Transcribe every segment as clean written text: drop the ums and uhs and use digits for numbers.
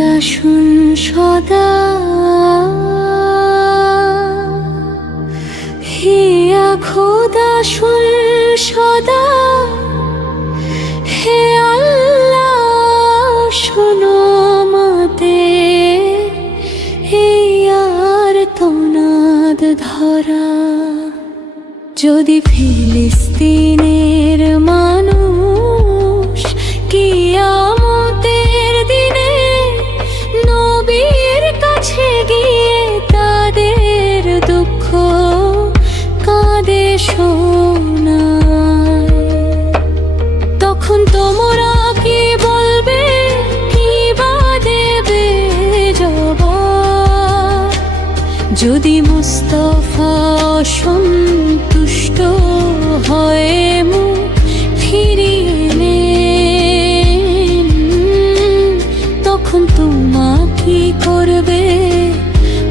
খোদা শুন সদা, হে খোদা শুন সদা, হে আল্লাহ শোনো আমাদের এই আর্তনাদ ধরা। যদি ফিলিস্তিনের মানুষ কিয়ামতের দিনে নবীর কাছে গিয়ে তাদের দুঃখ কাঁদে শোনায়, তখন তোমরা কি বলবে, কি বা দেবে জবাব? যদি মুস্তাফা সন্তুষ্ট হয়ে মুখ ফিরিয়ে নেন, তখন তোমা কি করবে,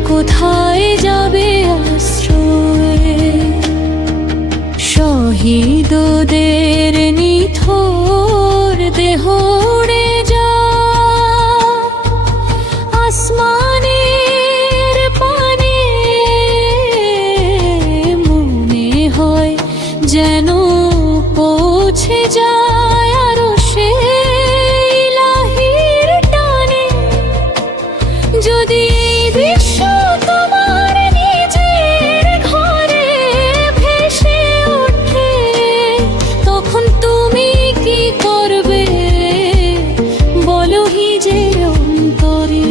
কোথায় যাবে আশ্রয়? শহীদদের নিথর দেহ উড়ে যায় আসমানের পানে, মনে হয় যেন পৌঁছে যায় আরো সে ইলাহির টানে। যদি বিশ্ব তোমার নিজের ঘরে ভেসে ওঠে, তখন তুমি কি করবে, বলো হিজের অন্তরে?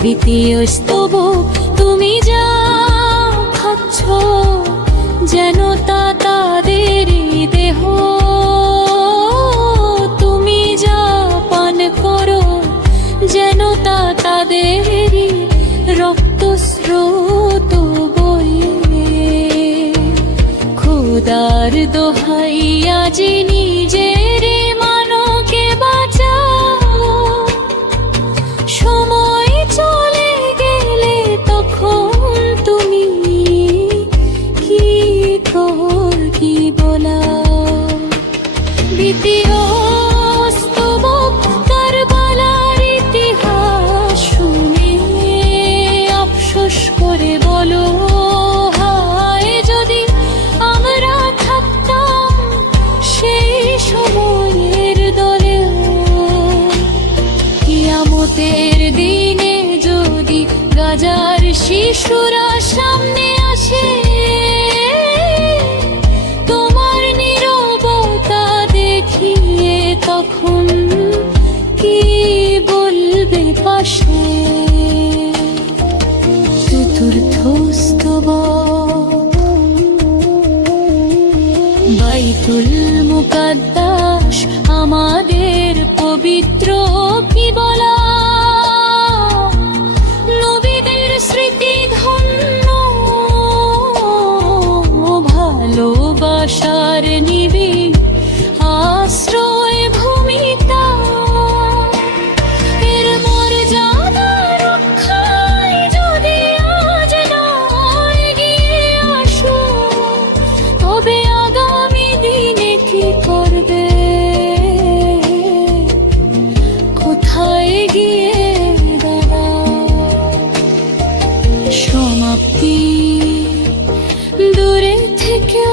দ্বিতীয় স্তবক তুমি যা খাচ্ছ, যেন তা তাদেরই দেহ। তুমি যা পান করো, যেন তা তাদেরই রক্তস্রোত বয়ে। খোদার দোহাই আজি নিজের মানকে বাঁচাও, সময় চলে গেলে তখন তুমি কি কি বলাও? দ্বিতীয় স্তবক কারবালার ইতিহাস শুনে আফসোস করে বলো, হায় যদি আমরা থাকতাম সেই সময়ের দলে। কিয়ামতের দিনে যদি গাজার শিশুরা সামনে আসে, তোমার নীরবতা দেখিয়ে তখন কি বলবে পাশে? চতুর্থ স্তবক বাইতুল মুকাদ্দাস আমাদের পবিত্র কিবলা। নবীদের স্মৃতি ধন্য, ভালোবাসার নিবিড় আশ্রয় ভূমিকা। এর মর্যাদা রক্ষায় যদি আজ না এগিয়ে আসো, তবে আগামী দিনে কি করবে, কোথায় গিয়ে দাঁড়াও? সমাপ্তি দূরে থেকেও